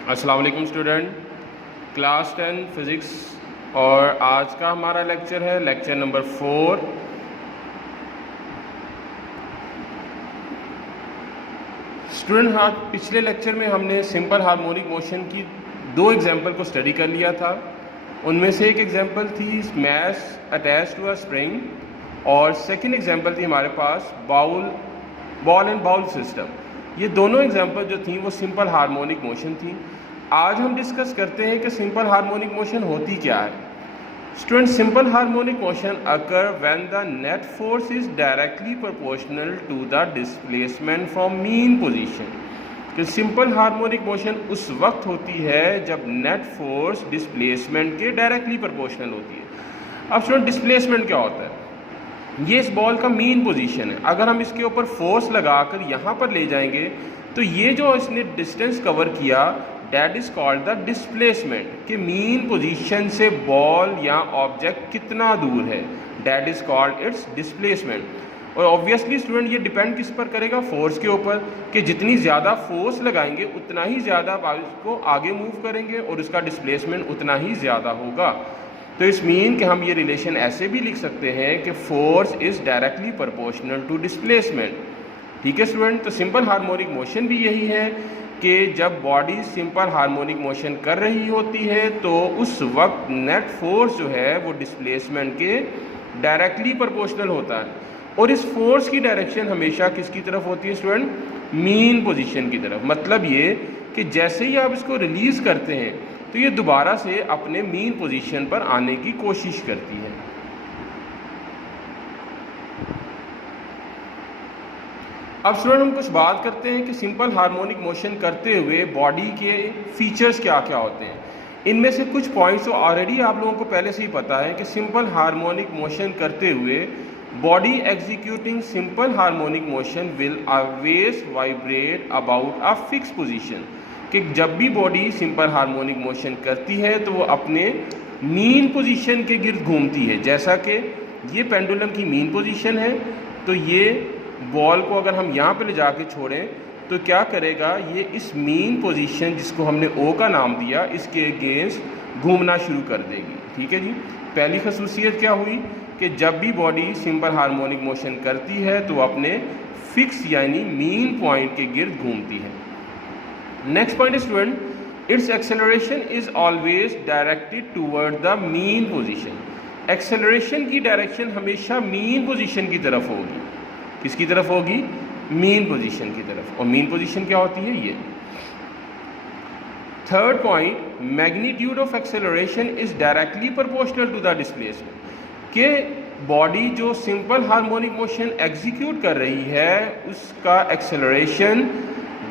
अस्सलाम वालेकुम student, class 10 physics और आज का हमारा लेक्चर है लेक्चर नंबर 4। स्टूडेंट हाँ, पिछले लेक्चर में हमने सिंपल हार्मोनिक मोशन की दो एग्जाम्पल को स्टडी कर लिया था। उनमें से एक एग्जाम्पल थी mass attach to a spring और सेकेंड एग्जाम्पल थी हमारे पास बॉल एंड बाउल सिस्टम। ये दोनों एग्जाम्पल जो थी वो सिंपल हार्मोनिक मोशन थी। आज हम डिस्कस करते हैं कि सिंपल हार्मोनिक मोशन होती क्या है। Student, simple harmonic motion occur when the net force is directly proportional to the displacement from mean position. कि सिंपल हार्मोनिक मोशन उस वक्त होती है जब नेट फोर्स डिस्प्लेसमेंट के डायरेक्टली प्रोपोर्शनल होती है। अब स्टूडेंट, डिस्प्लेसमेंट क्या होता है? ये इस बॉल का मीन पोजीशन है। अगर हम इसके ऊपर फोर्स लगाकर यहाँ पर ले जाएंगे तो ये जो इसने डिस्टेंस कवर किया that is called the displacement. कि मीन पोजीशन से बॉल या ऑब्जेक्ट कितना दूर है, that is called it's displacement. और ऑब्वियसली स्टूडेंट ये डिपेंड किस पर करेगा? फोर्स के ऊपर। कि जितनी ज़्यादा फोर्स लगाएंगे उतना ही ज़्यादा उसको आगे मूव करेंगे और उसका डिस्प्लेसमेंट उतना ही ज़्यादा होगा। तो इस मीन कि हम ये रिलेशन ऐसे भी लिख सकते हैं कि force is directly proportional to displacement. ठीक है स्टूडेंट, तो सिंपल हार्मोनिक मोशन भी यही है कि जब बॉडी सिंपल हार्मोनिक मोशन कर रही होती है तो उस वक्त नेट फोर्स जो है वो डिस्प्लेसमेंट के डायरेक्टली प्रोपोर्शनल होता है। और इस फोर्स की डायरेक्शन हमेशा किसकी तरफ होती है स्टूडेंट? मीन पोजीशन की तरफ। मतलब ये कि जैसे ही आप इसको रिलीज़ करते हैं तो ये दोबारा से अपने मीन पोजीशन पर आने की कोशिश करती है। अब स्टूडेंट हम कुछ बात करते हैं कि सिंपल हार्मोनिक मोशन करते हुए बॉडी के फीचर्स क्या क्या होते हैं। इनमें से कुछ पॉइंट्स तो ऑलरेडी आप लोगों को पहले से ही पता है कि सिंपल हार्मोनिक मोशन करते हुए body executing simple harmonic motion will always vibrate about a fix position. कि जब भी बॉडी सिंपल हार्मोनिक मोशन करती है तो वो अपने मीन पोजीशन के गिर्द घूमती है। जैसा कि ये पेंडुलम की मीन पोजीशन है, तो ये बॉल को अगर हम यहाँ पे ले जाके छोड़ें तो क्या करेगा? ये इस मीन पोजीशन जिसको हमने ओ का नाम दिया इसके अगेंस्ट घूमना शुरू कर देगी। ठीक है जी। पहली खसूसियत क्या हुई कि जब भी बॉडी सिंपल हार्मोनिक मोशन करती है तो अपने फिक्स यानी मीन पॉइंट के गिर्द घूमती है। Next point student, it's acceleration is always directed toward the mean position. Acceleration की डायरेक्शन हमेशा मीन पोजीशन की तरफ होगी। किसकी तरफ होगी? मीन पोजीशन की तरफ। और मीन पोजीशन क्या होती है? ये। Third point, magnitude of acceleration is directly proportional to the displacement. के बॉडी जो सिंपल हार्मोनिक मोशन एग्जीक्यूट कर रही है उसका एक्सेलरेशन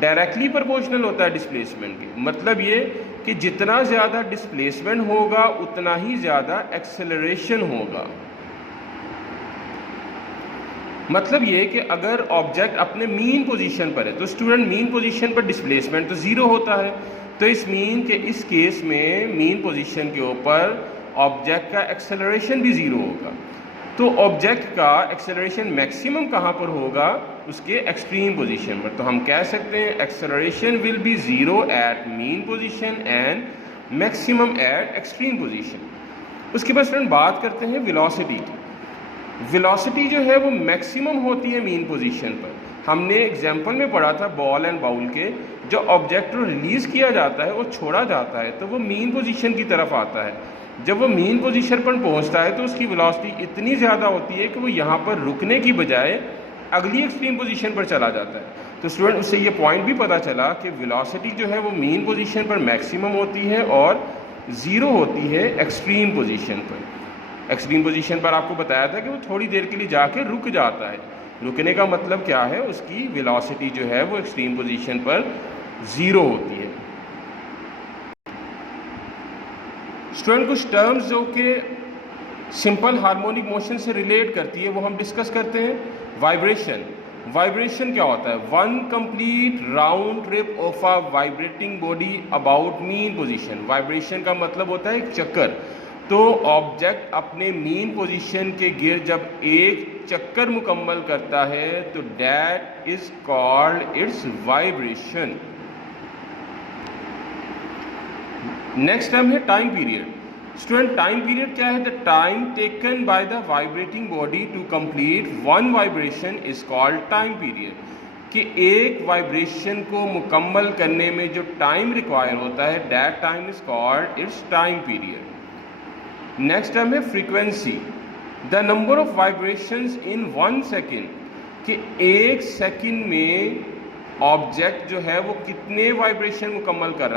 डायरेक्टली प्रोपोर्शनल होता है डिस्प्लेसमेंट के। मतलब ये कि जितना ज़्यादा डिस्प्लेसमेंट होगा उतना ही ज़्यादा एक्सेलरेशन होगा। मतलब ये कि अगर ऑब्जेक्ट अपने मीन पोजीशन पर है तो स्टूडेंट मीन पोजीशन पर डिस्प्लेसमेंट तो ज़ीरो होता है। तो इस मीन के इस केस में मीन पोजीशन के ऊपर ऑब्जेक्ट का एक्सेलरेशन भी ज़ीरो होगा। तो ऑब्जेक्ट का एक्सेलरेशन मैक्सिमम कहाँ पर होगा? उसके एक्सट्रीम पोजीशन पर। तो हम कह सकते हैं acceleration will be zero at mean position and maximum at extreme position. उसके बाद स्टूडेंट बात करते हैं वेलोसिटी की। वेलोसिटी जो है वो मैक्सिमम होती है मीन पोजीशन पर। हमने एग्जाम्पल में पढ़ा था बॉल एंड बाउल के, जो ऑब्जेक्ट को रिलीज़ किया जाता है वो छोड़ा जाता है तो वो मीन पोजीशन की तरफ आता है। जब वो मीन पोजीशन पर पहुंचता है तो उसकी वेलोसिटी इतनी ज़्यादा होती है कि वो यहाँ पर रुकने की बजाय अगली एक्सट्रीम पोजीशन पर चला जाता है। तो स्टूडेंट उससे ये पॉइंट भी पता चला कि वेलोसिटी जो है वो मीन पोजीशन पर मैक्सिमम होती है और ज़ीरो होती है एक्सट्रीम पोजीशन पर। एक्सट्रीम पोजीशन पर आपको बताया था कि वो थोड़ी देर के लिए जाके रुक जाता है। रुकने का मतलब क्या है? उसकी वेलोसिटी जो है वो एक्सट्रीम पोजीशन पर ज़ीरो होती है। स्टूडेंट कुछ टर्म्स जो कि सिंपल हार्मोनिक मोशन से रिलेट करती है वो हम डिस्कस करते हैं। वाइब्रेशन। वाइब्रेशन क्या होता है? One complete round trip of a vibrating body about mean position. Vibration का मतलब होता है एक चक्कर। तो ऑब्जेक्ट अपने मीन पोजीशन के गिर्द जब एक चक्कर मुकम्मल करता है तो that is called its vibration. Next term है time period. Student time period क्या है? The time taken by the vibrating body to complete one vibration is called time period. कि एक वाइब्रेशन को मुकम्मल करने में जो टाइम रिक्वायर होता है, that time is called its time period. Next term है frequency. The number of vibrations in 1 second, कि एक सेकेंड में ऑब्जेक्ट जो है वो कितने वाइब्रेशन मुकम्मल कर रहा है।